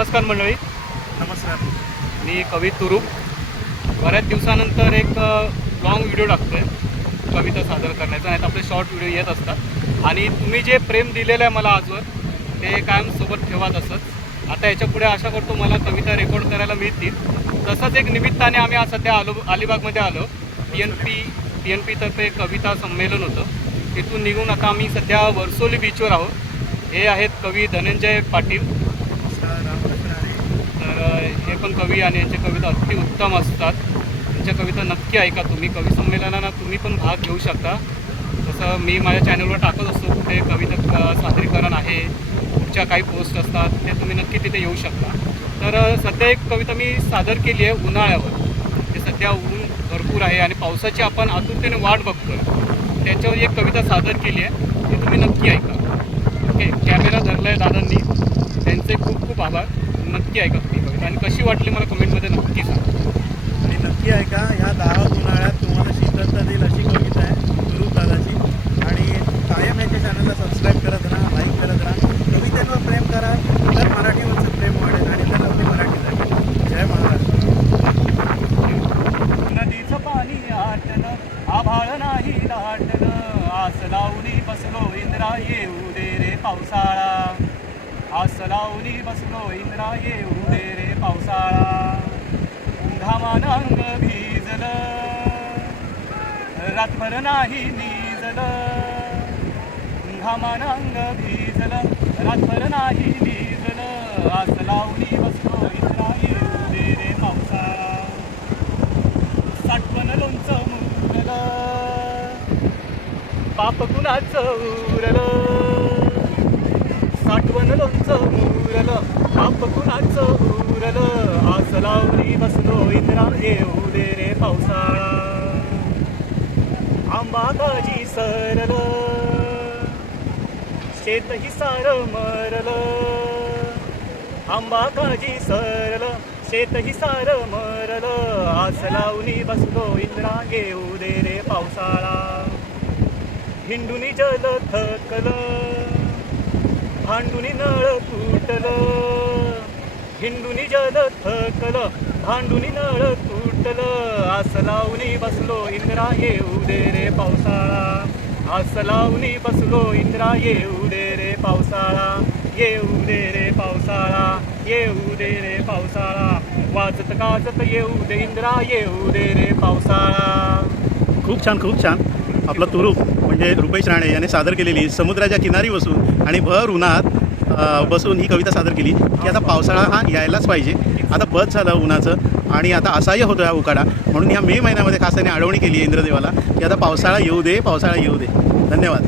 नमस्कार मंडळी. नमस्कार. मी कवी तुरुप. बऱ्याच दिवसानंतर एक लॉंग व्हिडिओ टाकतोय कविता सादर करण्याचा. नाही तर आपले शॉर्ट व्हिडिओ येत असतात आणि तुम्ही जे प्रेम दिलेलं आहे मला आजवर ते कायम सोबत ठेवत असत. आता याच्यापुढे आशा करतो मला कविता रेकॉर्ड करायला मिळतील. तसंच एक निमित्ताने आम्ही आज सध्या अलिबागमध्ये आलो. पी एन पीतर्फे कविता संमेलन होतं. तिथून निघून आता आम्ही सध्या वर्सोली बीचवर आहोत. हे आहेत कवी धनंजय पाटील. तर हे पण कवी आणि यांच्या कविता अति उत्तम असतात. त्यांच्या कविता नक्की ऐका तुम्ही. कवी संमेलनाला तुम्ही पण भाग घेऊ शकता. तसं मी माझ्या चॅनलवर टाकत असतो कुठे कविता सादरीकरण आहे, पुढच्या काही पोस्ट असतात ते तुम्ही नक्की तिथे येऊ शकता. तर सध्या एक कविता मी सादर केली आहे उन्हाळ्यावर. ते सध्या ऊन भरपूर आहे आणि पावसाची आपण आतुरतेने वाट बघतोय. त्याच्यावर एक कविता सादर केली आहे, ती तुम्ही नक्की ऐका. ओके, कॅमेरा धरला आहे दादांनी, त्यांचे खूप खूप आभार. नक्की ऐका तुम्ही कविता आणि कशी वाटली मला कमेंटमध्ये नक्की सांगा. आणि नक्की ऐका. ह्या दाहक उन्हाळ्यात तुम्हाला शीतलता देईल अशी कविता आहे तुरुप दादाची. आणि कायम याच्या चॅनलला सबस्क्राईब करत राहा, लाईक करत राहा. कवितेवर प्रेम करा तर मराठीवरचं प्रेम वाढेल आणि तर आपली मराठी जाईल. जय महाराष्ट्र. नदीचं पाणी आटलं, आभाळ नाही दाटलं, आस लावणी बसलो इंद्रा येऊ दे रे पावसाळा. आस लावणी बसलो इंद्रा येऊ दे रे पावसाळा. घामान अंग भिजलं, रातभर नाही निजलं. घामान अंग भिजलं, रातभर नाही निजलं, आस लावणी बसलो इंद्रा येऊ दे रे पावसाळा. साठवण लोणचं मुरलं, पाप कुणाचं उरलं. साठवण लोणचं मुरलं, पाप कुणाचं उरलं, आस लावणी बसलो इंद्रा येऊ दे रे पावसाळा. आंबा काजी सरलं, शेतही सारं मरलं. आंबा काजी सरलं, शेतही सारं मरलं, आस लावणी बसलो इंद्रा येऊ दे रे पावसाळा. हिंडुनी जल थकलं, भांडुनी नळ तुटलं. हिंडुनी जल थकलं, भांडुनी नळ तुटलं, आस लावणी बसलो इंद्रा येऊ दे रे पावसाळा. आस लावणी बसलो इंद्रा येऊ दे रे पावसाळा. येऊ दे रे पावसाळा, येऊ दे रे पावसाळा. वाजत गाजत येऊ दे इंद्रा येऊ दे रे पावसाळा. खूप छान, खूप छान. आपला तुरुप म्हणजे रुपेश राणे याने सादर केलेली समुद्राच्या किनारी बसून आणि भर उन्हात बसून ही कविता सादर केली की आता पावसाळा हा यायलाच पाहिजे. आता बस झालं उन्हाचं आणि आता असह्य होतो हा उकाडा. म्हणून या मे महिन्यामध्ये खास त्याने आळवणी केली आहे इंद्रदेवाला की आता पावसाळा येऊ दे, पावसाळा येऊ दे. धन्यवाद.